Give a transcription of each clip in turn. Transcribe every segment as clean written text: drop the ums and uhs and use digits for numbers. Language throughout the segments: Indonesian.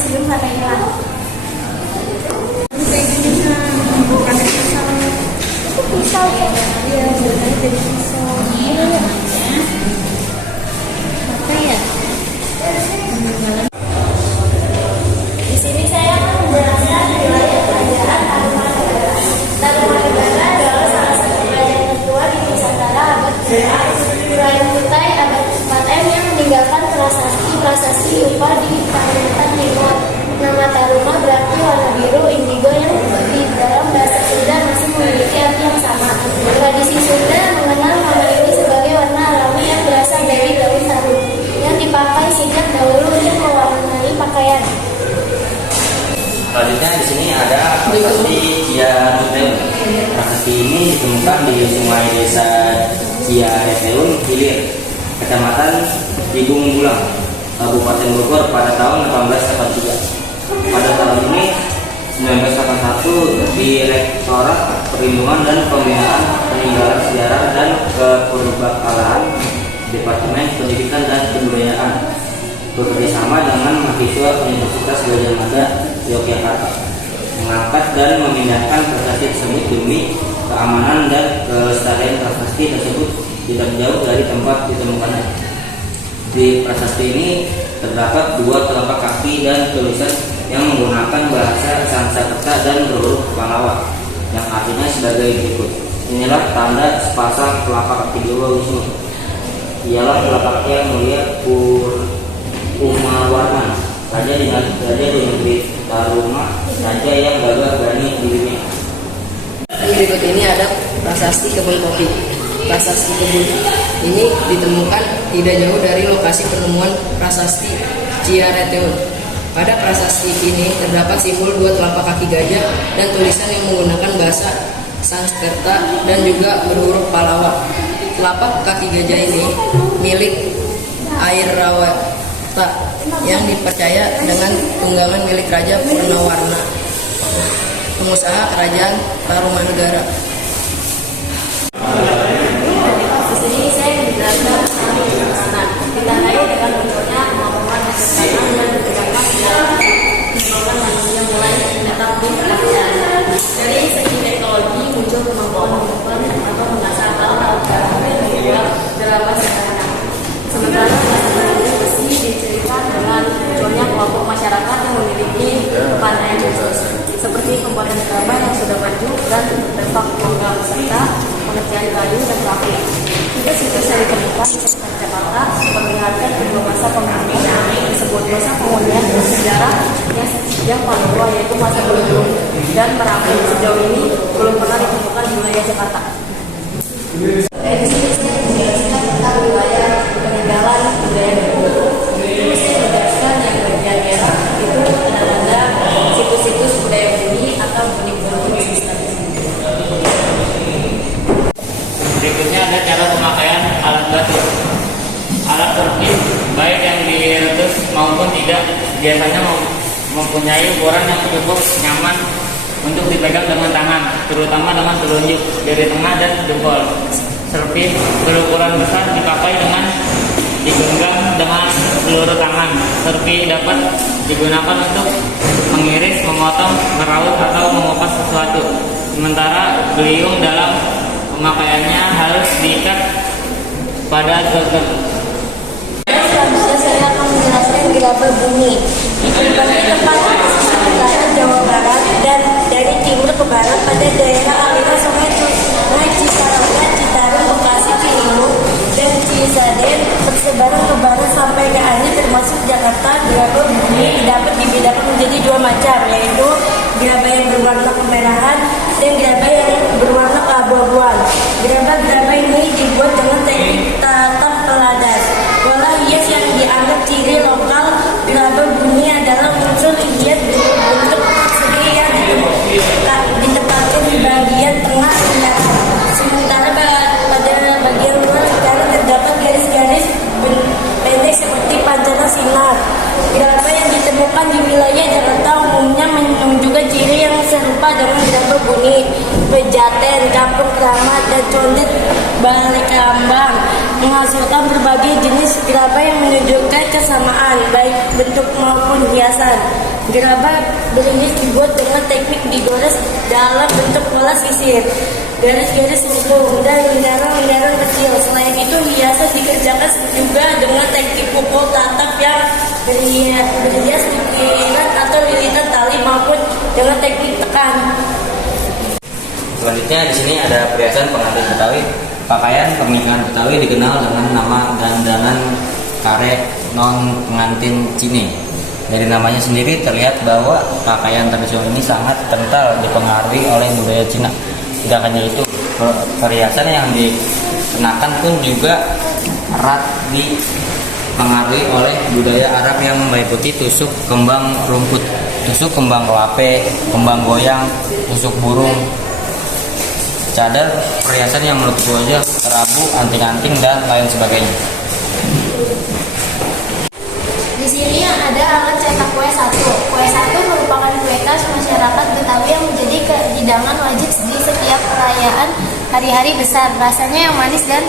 museum Panengan. Bukan pisau. Itu pisau kan? Iya, sebenarnya jadi pisau. Iya. Apa ya? Di sini saya akan menjelaskan riwayat kerajaan Tarumanegara. Tarumanegara adalah salah satu kerajaan tertua di Nusantara abad ke-4. Selain Kutai abad ke-4 yang meninggalkan prasasti upah di Kalimantan Timur. Nama Taruma berarti warna biru indigo yang di dalam bahasa Sunda masih memiliki arti yang sama. Tradisi Sunda mengenal nama ini sebagai warna alami yang berasal dari daun tarum yang dipakai sejak dahulu untuk mewarnai pakaian. Selanjutnya di sini ada prasasti Ciareteun. Prasasti ini ditemukan di sungai desa Ciareteun Hilir, Kecamatan Tidung Bulang, Kabupaten Bogor pada tahun 1883. Pada tahun ini 1981 Direktorat Perlindungan dan Pembinaan Peninggalan Sejarah dan Kepurbakalaan Departemen Pendidikan dan Kebudayaan bekerjasama dengan mahasiswa Universitas Gadjah Mada Yogyakarta mengangkat dan memindahkan prasasti tersebut demi keamanan dan kelestarian prasasti tersebut tidak jauh dari tempat ditemukannya. Di prasasti ini terdapat dua telapak kaki dan tulisan yang menggunakan bahasa Sanskerta dan berhuruf Pallawa yang artinya sebagai berikut. Inilah tanda sepasang telapak kaki Dewa Wisnu. Ialah telapak yang mulia Umawarman, raja di negeri Taruma, raja yang gagah berani dirinya. Berikut ini ada prasasti kebun kopi. Prasasti kebun ini ditemukan tidak jauh dari lokasi penemuan prasasti Ciareteun. Pada prasasti ini terdapat simbol dua telapak kaki gajah dan tulisan yang menggunakan bahasa Sanskerta dan juga berhuruf Pallawa. Telapak kaki gajah ini milik Airawata yang dipercaya dengan tunggangan milik Raja Purnawarna, pengusaha kerajaan Tarumanegara. Di sini saya menjelaskan tentang pertahanan. Ditandai dengan munculnya kemampuan pertahanan dan beberapa kemampuan manusia mulai menetap di kerajaan. Dari segi teknologi muncul kemampuan membuat atau mengasah alat dan juga drama sederhana. Sementara masyarakat besi diceritakan dengan munculnya kelompok masyarakat yang memiliki kepandaian khusus, seperti pembuatan drama yang sudah maju dan dampak logam serta pengerjaan kayu dan grafik. Situs-situs yang ditemukan di sekitar Jakarta memperlihatkan kedua masa pembangunan disebut masa penghunian bersejarah yang paling tua yaitu masa Belum dan Merapi. Sejauh ini belum pernah ditemukan di wilayah Jakarta. Di sini saya menjelaskan tentang wilayah peninggalan budaya Bengkulu. Ini saya menjelaskan yang bagian merah itu tanda-tanda situs-situs budaya bumi atau benih-benih sistem. Berikutnya ada cara pemakaian alat batu. Alat tertib baik yang diretus maupun tidak biasanya mempunyai ukuran yang cukup nyaman untuk dipegang dengan tangan, terutama dengan telunjuk, jari tengah dan jempol. Serpin berukuran besar dipakai dengan digenggam dengan seluruh tangan. Serpin dapat digunakan untuk mengiris, memotong, meraut atau mengupas sesuatu. Sementara beliung dalam pemakaiannya harus diikat pada Selanjutnya saya akan menjelaskan gerabah bumi. Berbagai tempat di utara Jawa Barat dan dari timur ke barat pada daerah aliran sungai Cisarangan, Citarum, Bekasi, Ciliwung, dan Cisadane bersebaran ke barat sampai ke akhir termasuk Jakarta. Gerabah bumi dapat dibedakan menjadi dua macam, yaitu gerabah yang berwarna kemerahan dan gerabah yang berwarna keabu-abuan. Gerabah ini dibuat dengan teknik tatap peladas. Pola hias yang dianggap ciri lokal gerabah bumi adalah unsur hias berbentuk segi yang ditempatkan di bagian tengah senjata. Sementara pada bagian luar sekarang terdapat garis-garis pendek seperti pancaran sinar. Gerabah yang ditemukan di wilayah Jakarta umumnya menunjukkan ciri yang serupa dengan gerabah bumi, Pejaten, Kampung Keramat, dan Condet Balekambang, menghasilkan berbagai jenis gerabah yang menunjukkan kesamaan baik bentuk maupun hiasan. Gerabah berinis dibuat dengan teknik digores dalam bentuk pola sisir, garis-garis lengkung, dan lingkaran-lingkaran kecil. Selain itu, hiasan dikerjakan juga dengan teknik pukul tatap yang berhias lilitan atau lilitan tali maupun dengan teknik tekan. Selanjutnya di sini ada perhiasan pengantin Betawi. Pakaian pernikahan Betawi dikenal dengan nama dandanan karet non pengantin Cine. Dari namanya sendiri terlihat bahwa pakaian tradisional ini sangat kental dipengaruhi oleh budaya Cina. Tidak hanya itu, perhiasan yang dikenakan pun juga erat dipengaruhi oleh budaya Arab yang meliputi tusuk kembang rumput, tusuk kembang kelapa, kembang goyang, tusuk burung, cadar, perhiasan yang menutupi wajah, kerabu, anting-anting, dan lain sebagainya. Di sini ada alat cetak kue satu. Kue satu merupakan kue khas masyarakat Betawi yang menjadi hidangan wajib di setiap perayaan hari-hari besar. Rasanya yang manis dan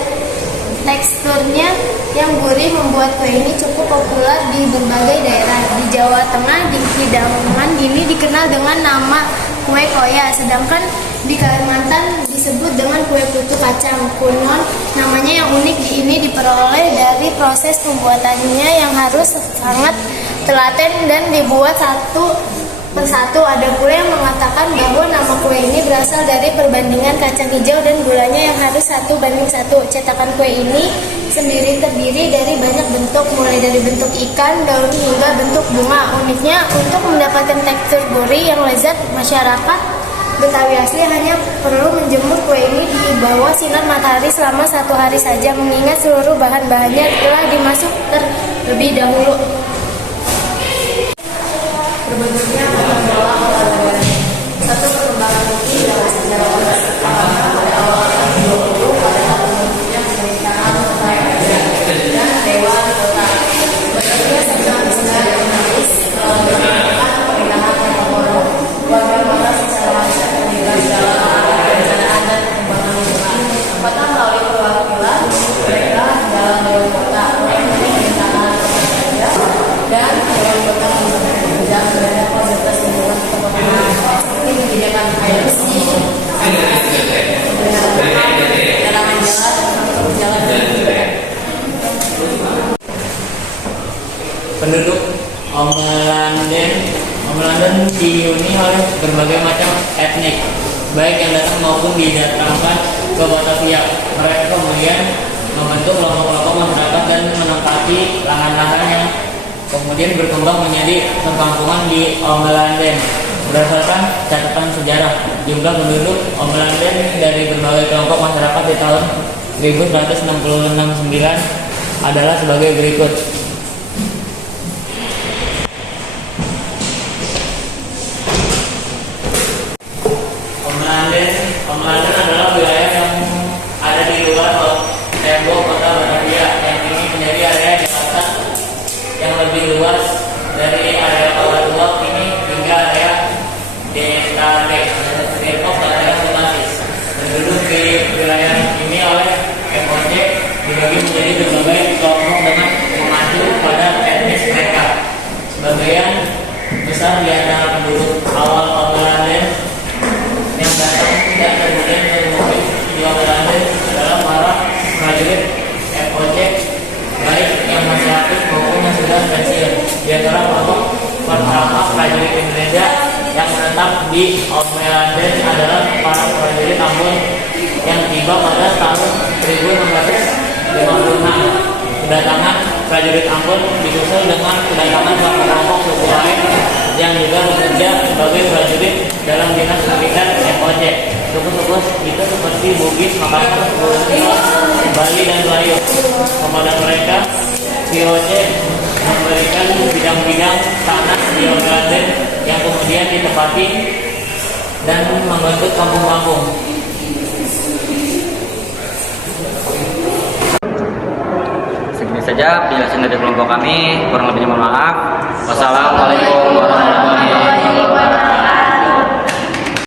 teksturnya yang gurih membuat kue ini cukup populer di berbagai daerah. Di Jawa Tengah, hidangan ini dikenal dengan nama kue koya, sedangkan di Kalimantan disebut dengan kue putu kacang. Konon namanya yang unik ini diperoleh dari proses pembuatannya yang harus sangat telaten dan dibuat satu persatu. Ada pula yang mengatakan bahwa nama kue ini berasal dari perbandingan kacang hijau dan gulanya yang harus 1:1. Cetakan kue ini sendiri terdiri dari banyak bentuk, mulai dari bentuk ikan, daun hingga bentuk bunga. Uniknya, untuk mendapatkan tekstur gurih yang lezat, masyarakat Betawi asli hanya perlu menjemur kue ini di bawah sinar matahari selama 1 hari saja, mengingat seluruh bahan-bahannya telah dimasak terlebih dahulu. Berbentuknya bola olahraga. Satu perkembangan ini dalam sejarah pada awal abad 20 pada tahunnya pemerintahan dan Dewan Kota. Bentuknya sangat besar dan manis, melakukan pemerintahan Ponorogo, warga kota secara masyarakat terlibat dalam perencanaan dan pengembangan lingkungan. Kota melalui perwakilan mereka dalam Dewan Kota, pemerintahan dan Dewan Kota yang berada pada lingkungan kota seperti menyediakan air bersih, penerangan jalan, Penduduk Omelanden dihuni oleh berbagai macam etnik, baik yang datang maupun didatangkan ke Batavia. Mereka kemudian membentuk kelompok-kelompok masyarakat dan menempati lahan-lahan yang kemudian berkembang menjadi perkampungan di Omelanden. Berdasarkan catatan sejarah, jumlah penduduk Omelanden dari berbagai kelompok masyarakat di tahun 1169 adalah sebagai berikut. Omelanden adalah wilayah yang ada di luar tembok kota Batavia, yang ini menjadi area Jakarta yang lebih luas dari area kota tua ini hingga area DKD, Depok dan area Sumatis. Penduduk di wilayah ini oleh MOJ dibagi menjadi berbagai kelompok dengan mengacu pada etnis mereka. Sebagian besar di antara penduduk awal Omelanden yang datang dan kemudian bermukim di Omelanden adalah para prajurit MOJ, baik yang masih aktif maupun yang sudah pensiun. Di antara kelompok pertama prajurit Indonesia yang menetap di Omelanden adalah para prajurit Ambon yang tiba pada tahun 1656. Kedatangan prajurit Ambon disusul dengan kedatangan kelompok suku lain yang juga bekerja sebagai prajurit dalam dinas militer MOJ. Suku-suku itu seperti Bugis, Makassar, Bali, dan Melayu. Kepada mereka, VOC memberikan bidang-bidang tanah di Omelanden yang kemudian ditempati dan membentuk kampung-kampung. Segini saja penjelasan dari kelompok kami. Kurang lebihnya mohon maaf. Wassalamualaikum warahmatullahi wabarakatuh.